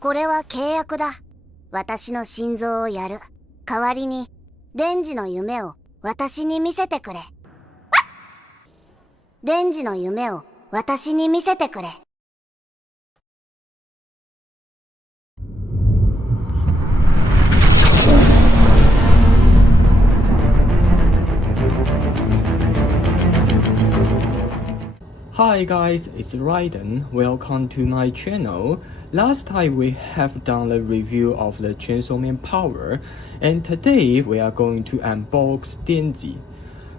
これは契約だ。私の心臓をやる。代わりに、デンジの夢を私に見せてくれ。デンジの夢を私に見せてくれ。Hi guys, it's Raiden. Welcome to my channel. Last time we have done a review of the Chainsaw Man power, and today we are going to unbox Denji.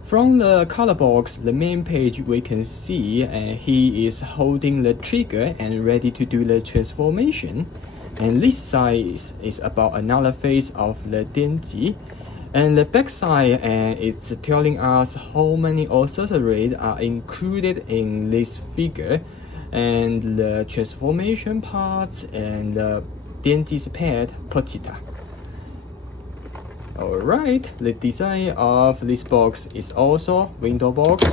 From the color box, the main page we can see he is holding the trigger and ready to do the transformation. And this side is about another phase of the Denji. And the back side is telling us how many accessories are included in this figure, and the transformation parts and the Denji's pet Pochita. Alright, the design of this box is also window box.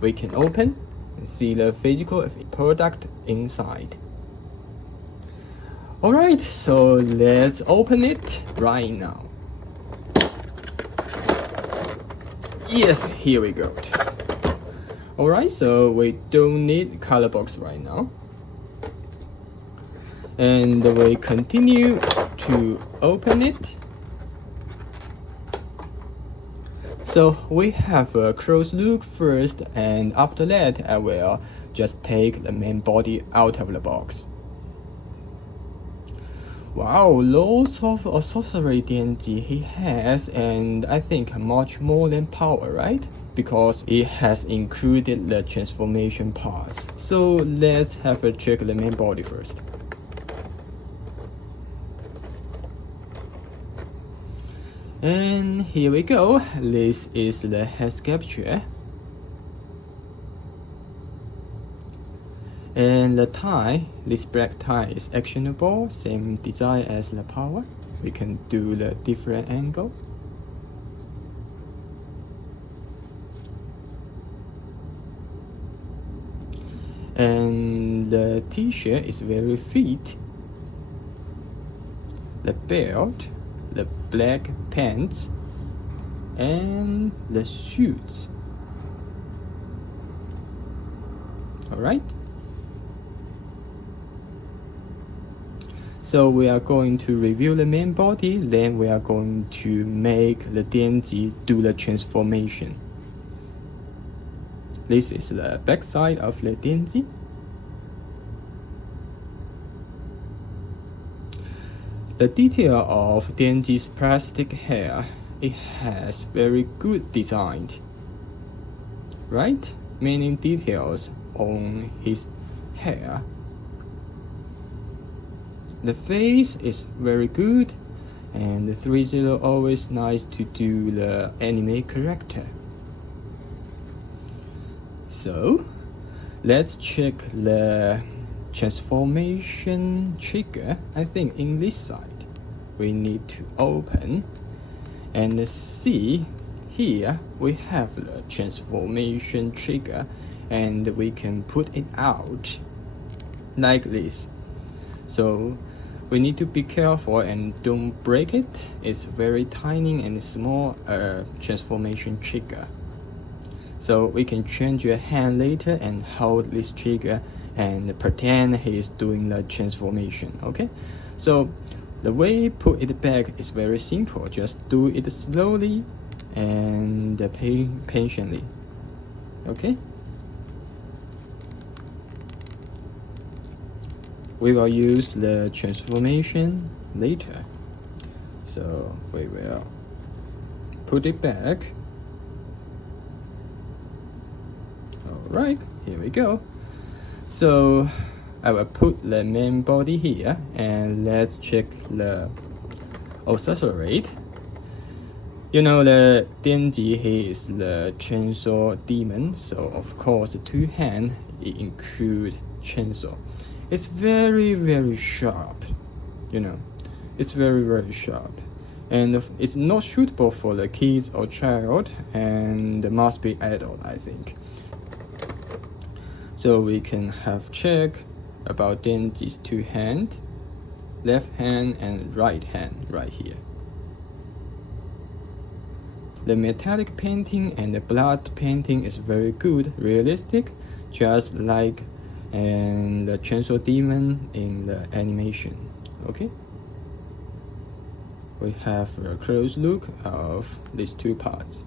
We can open and see the physical product inside. Alright, so let's open it right now. Yes, here we go. Alright, so we don't need color box right now. And we continue to open it. So we have a close look first, and after that I will just take the main body out of the box. Wow, lots of accessory Denji he has, and I think much more than power, right? Because it has included the transformation parts. So let's have a check the main body first. And here we go. This is the head sculpture. And the tie, this black tie is actionable, same design as the power. We can do the different angle. And the t-shirt is very fit. The belt, the black pants, and the shoes. Alright. So we are going to review the main body, then we are going to make the Denji do the transformation. This is the back side of the Denji. The detail of Denji's plastic hair, it has very good design, right? Many details on his hair. The face is very good, and the threezero always nice to do the anime character. So let's check the transformation trigger. I think in this side we need to open and see. Here we have the transformation trigger, and we can put it out like this. So we need to be careful and don't break it. It's very tiny and small transformation trigger. So we can change your hand later and hold this trigger and pretend he is doing the transformation. Okay, so the way put it back is very simple. Just do it slowly and patiently. Okay, we will use the transformation later. So we will put it back. Alright, here we go. So I will put the main body here, and let's check the accessory. You know, the Denji, he is the chainsaw demon, so of course the two hands include chainsaw. It's very sharp, you know, it's very sharp, and it's not suitable for the kids or child, and must be adult, I think. So we can have check about Denji's two hands. left hand and right hand right here. The metallic painting and the blood painting is very good, realistic, just like and the Chainsaw Demon in the animation. Okay, we have a close look of these two parts.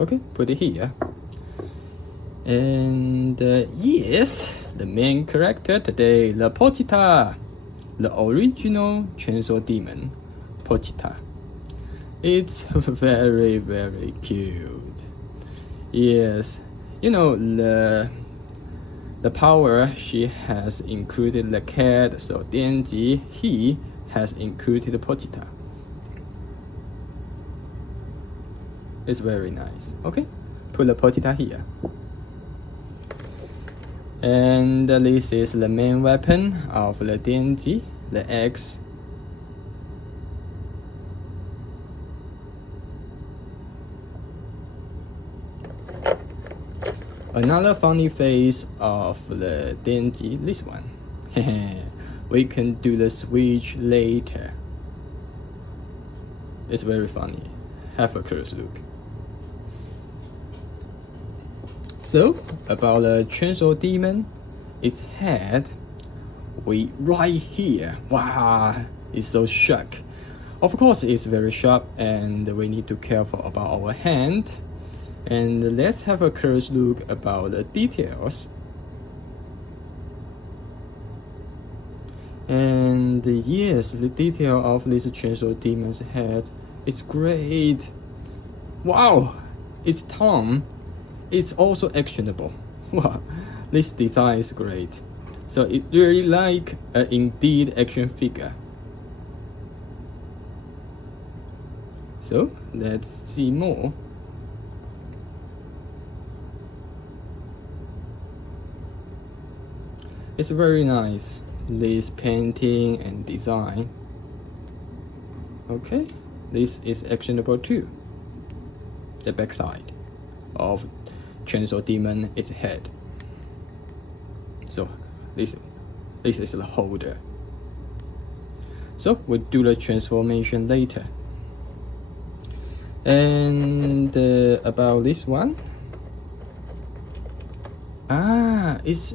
Okay, put it here. And yes, the main character today, the Pochita, the original Chainsaw Demon, Pochita. It's very, very cute. Yes, you know, the power, she has included the cat, so Denji, he has included Pochita. It's very nice. Okay, put the Pochita here. And this is the main weapon of the Denji, the axe. Another funny face of the Denji, this one. We can do the switch later. It's very funny. Have a close look. So, about the Chainsaw Demon, its head, right here. Wow, it's so sharp. Of course, it's very sharp, and we need to be careful about our hand. And let's have a close look about the details. And yes, the detail of this Chainsaw Demon's head is great. Wow, its tongue is also actionable. Wow, this design is great. So it really like an indeed action figure. So let's see more. It's very nice, this painting and design. Okay, this is actionable too. The backside of Chainsaw Demon, its head. So this is the holder. So we'll do the transformation later. And about this one, it's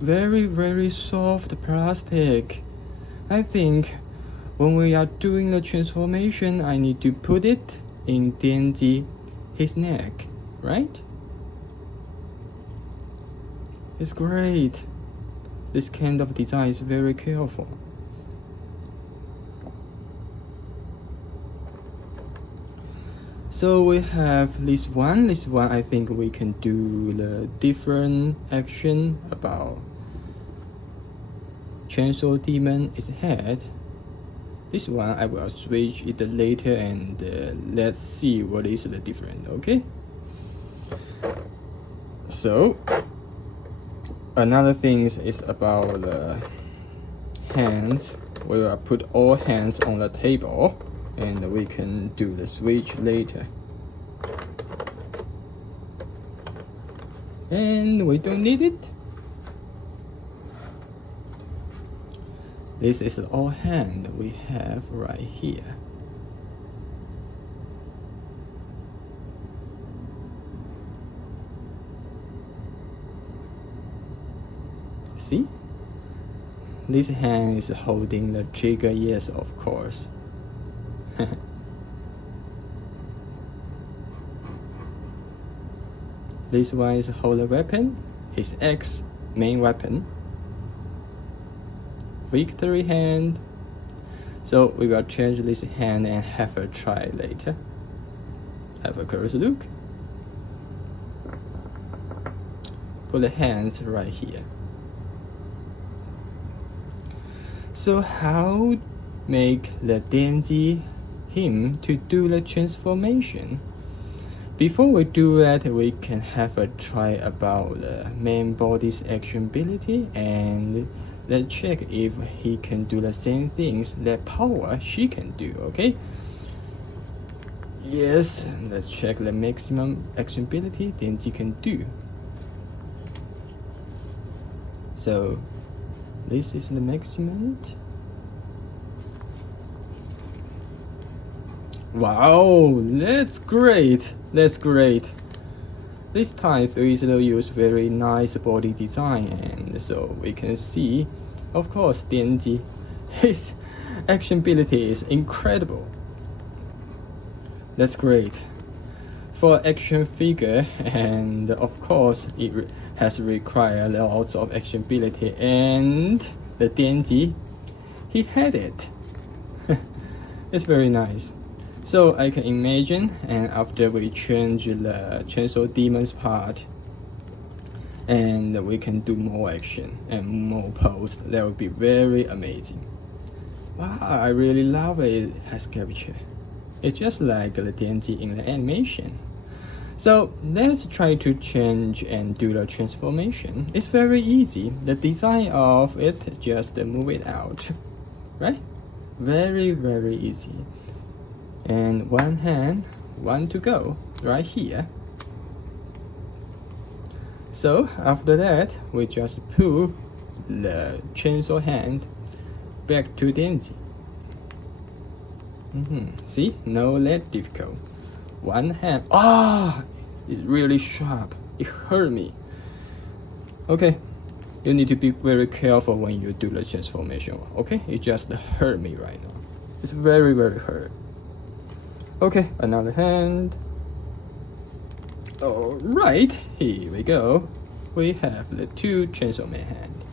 very, very soft plastic. I think when we are doing the transformation, I need to put it in Denji, his neck, right? It's great. This kind of design is very careful. So we have this one. This one, I think we can do the different action about Chainsaw Demon, its head. This one I will switch it later, and let's see what is the difference. Okay. So another thing is about the hands. We will put all hands on the table, and we can do the switch later. And we don't need it. This is all hand we have right here. See? This hand is holding the trigger, yes, of course. This one is hold the weapon, his axe, main weapon. Victory hand. So we will change this hand and have a try later. Have a close look. Put the hands right here. So how make the Denji him to do the transformation? Before we do that, we can have a try about the main body's action ability, and let's check if he can do the same things that power she can do. Okay, yes, let's check the maximum action ability Denji can do. So this is the maximum. Wow, that's great. That's great. This time threezero use very nice body design, and so we can see, of course, Denji, his action ability is incredible. That's great. For action figure, and of course it has required lots of action ability, and the Denji, he had it. It's very nice. So I can imagine, and after we change the Chainsaw Demon's part, and we can do more action and more pose, that would be very amazing. Wow, I really love it as capture. It's just like the Denji in the animation. So let's try to change and do the transformation. It's very easy. The design of it, just move it out, right? Very, very easy. And one hand, one to go, right here. So after that, we just pull the chainsaw hand back to Denji. See, no that difficult. One hand, it's really sharp. It hurt me. Okay, you need to be very careful when you do the transformation. Okay, it just hurt me right now. It's very, very hurt. Okay, another hand. Alright, here we go. We have the two Chainsaw Man hand.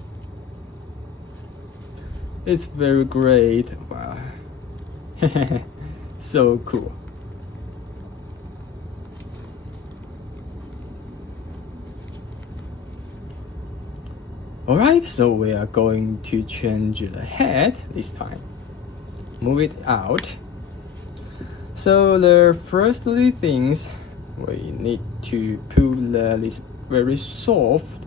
It's very great. Wow. So cool. Alright, so we are going to change the head this time. Move it out. So the first three things, we need to put this very soft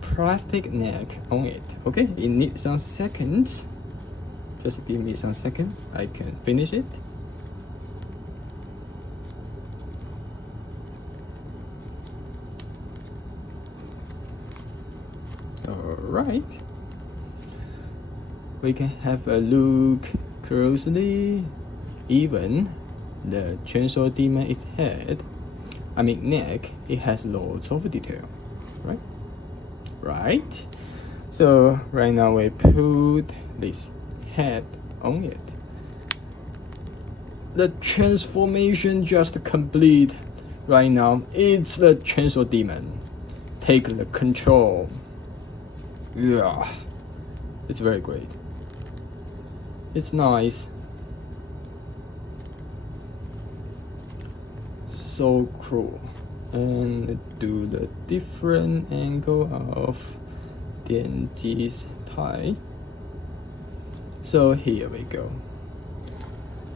plastic neck on it. Okay, it needs some seconds. Just give me some seconds, I can finish it. Alright, we can have a look closely. Even the Chainsaw Demon, its head, neck, it has lots of detail, right? Right? So right now we put this head on it. The transformation just complete. Right now, it's the Chainsaw Demon. Take the control. Yeah, it's very great. It's nice. So cool. And do the different angle of Denji's tie. So here we go.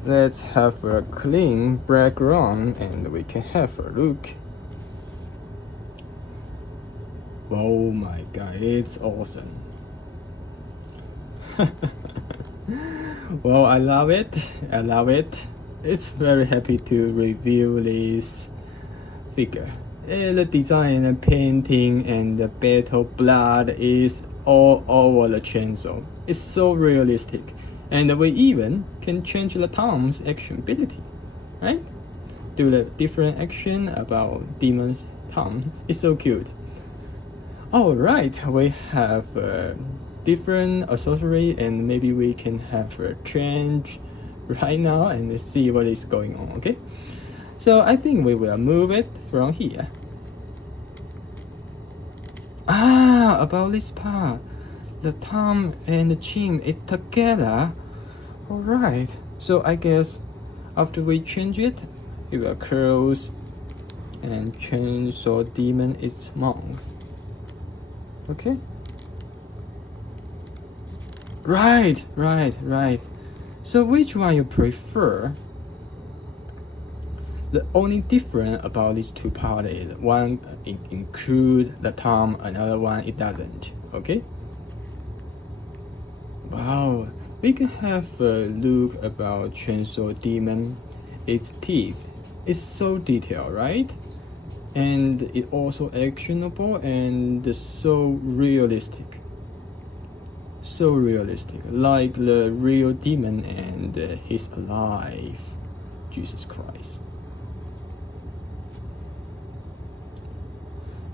Let's have a clean background and we can have a look. Oh my god, it's awesome. Well, I love it. I love it. It's very happy to review this figure. The design and painting and the battle blood is all over the chainsaw. It's so realistic. And we even can change the Tom's action ability, right? Do the different action about Demon's Tom. It's so cute. Alright, we have different accessory and maybe we can have a change right now and see what is going on, okay? So I think we will move it from here. About this part, the Tom and the Chin is together. Alright, so I guess after we change it, it will close and Chainsaw Demon its mouth. Okay? Right. So which one you prefer? The only difference about these two parts is one include the Tom, another one it doesn't. Okay? Wow, we can have a look about Chainsaw Demon. Its teeth is so detailed, right? And it also actionable and so realistic. So realistic, like the real demon and he's alive. Jesus Christ.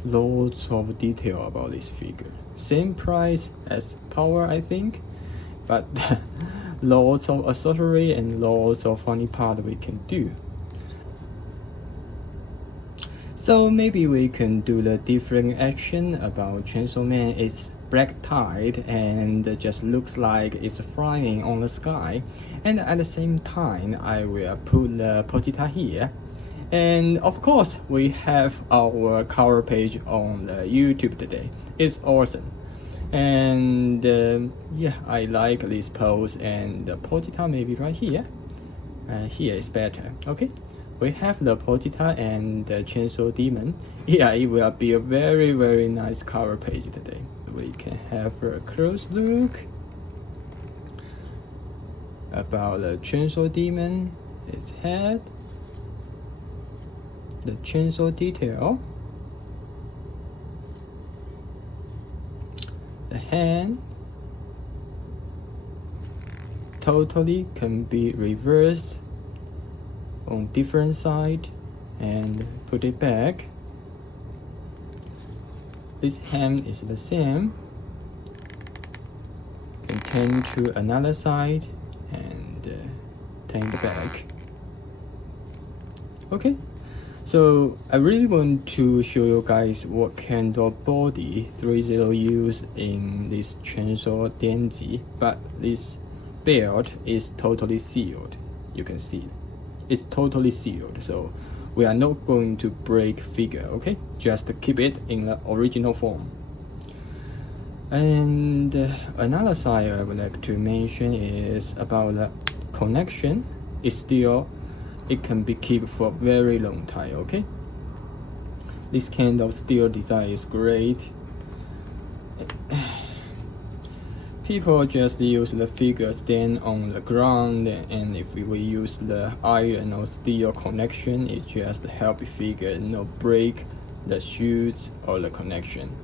Lots of detail about this figure. Same price as Power, I think, but lots of accessory and lots of funny part we can do. So maybe we can do the different action about Chainsaw Man. It's black tied and just looks like it's flying on the sky, and at the same time I will put the Potita here. And of course we have our cover page on the YouTube today. It's awesome. And yeah, I like this pose, and the Potita maybe right here. Here is better. Okay, we have the Potita and the Chainsaw Demon. Yeah, it will be a very nice cover page today. We can have a close look about the Chainsaw Demon, its head, the chainsaw detail, the hand totally can be reversed on different side and put it back. This hand is the same, can turn to another side and turn it back. Okay, so I really want to show you guys what kind of body threezero use in this Chainsaw Denji, but this belt is totally sealed. You can see it's totally sealed, so we are not going to break figure, okay? Just keep it in the original form. And another side I would like to mention is about the connection. It can be kept for a very long time, okay? This kind of steel design is great. People just use the figure stand on the ground, and if we use the iron or steel connection, it just help the figure not break the shoes or the connection.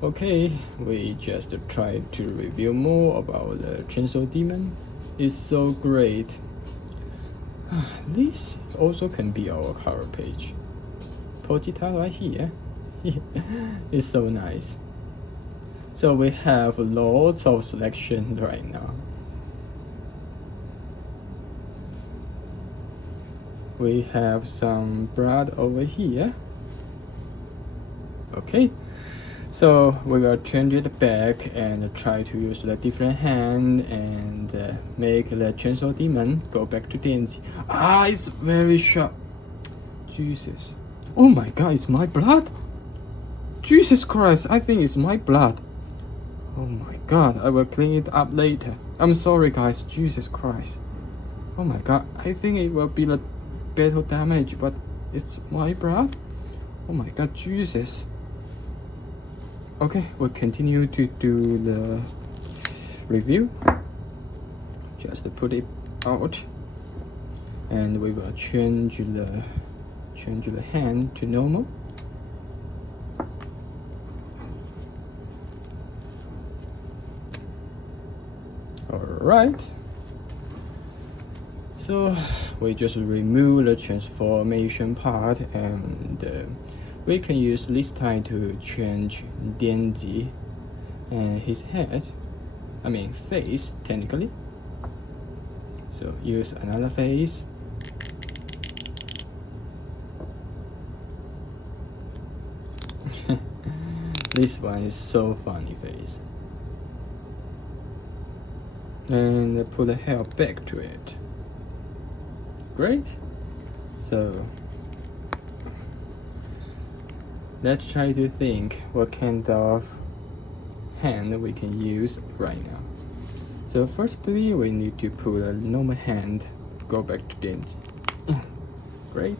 Okay, we just try to review more about the Chainsaw Demon. It's so great. This also can be our cover page. Potita right here. It's so nice. So we have lots of selection right now. We have some blood over here. Okay, so we will change it back and try to use the different hand and make the Chainsaw Demon go back to Denji. Ah, it's very sharp. Jesus. Oh my god, it's my blood? Jesus Christ, I think it's my blood. Oh my god, I will clean it up later. I'm sorry guys, Jesus Christ. Oh my god, I think it will be the battle damage, but it's my blood? Oh my god, Jesus. Okay, we'll continue to do the review. Just to put it out, and we will change the hand to normal. Alright, so we just remove the transformation part, and we can use this time to change Denji and his head, I mean face technically. So use another face. This one is so funny face. And put the hair back to it. Great. So let's try to think what kind of hand we can use right now. So firstly, we need to put a normal hand, go back to Denji. Great.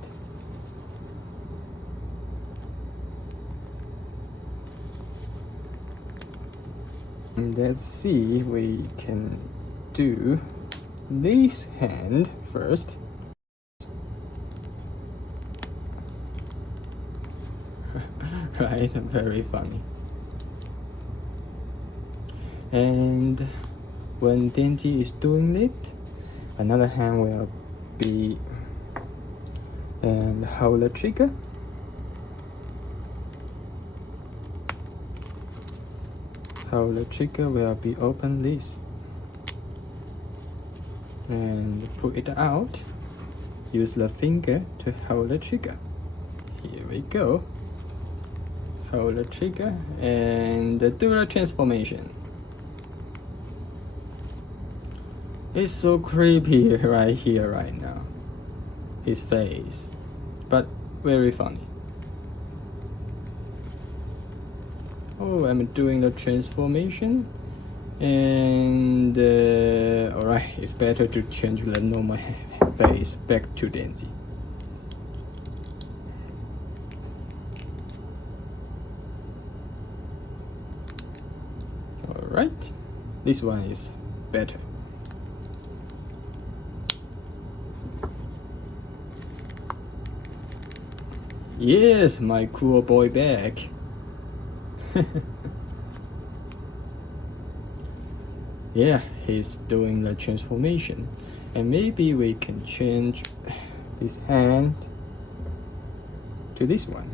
And let's see, we can do this hand first. Right, very funny. And when Denji is doing it, another hand will be, and hold the trigger. Hold the trigger will be open this. And pull it out. Use the finger to hold the trigger. Here we go. Hold the trigger and do the transformation. It's so creepy right here, right now. His face, but very funny. Oh, I'm doing the transformation, and alright, it's better to change the normal face back to Denji. Alright, this one is better. Yes, my cool boy back. Yeah, he's doing the transformation. And maybe we can change this hand to this one.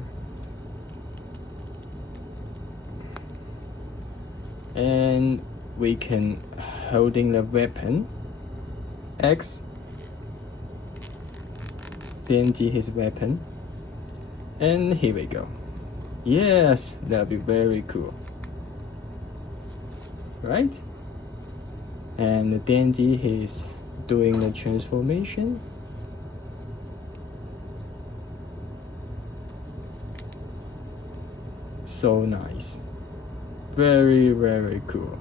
And we can holding the weapon X, Denji his weapon, and here we go. Yes, that'll be very cool, right? And Denji is doing the transformation. So nice, very, very cool.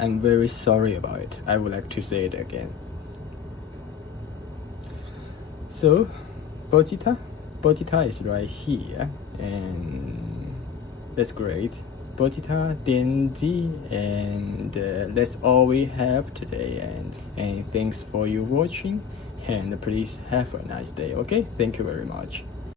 I'm very sorry about it. I would like to say it again. So, Vegeta is right here, and that's great. Vegeta, Denji, and that's all we have today. And thanks for you watching. And please have a nice day. Okay, thank you very much.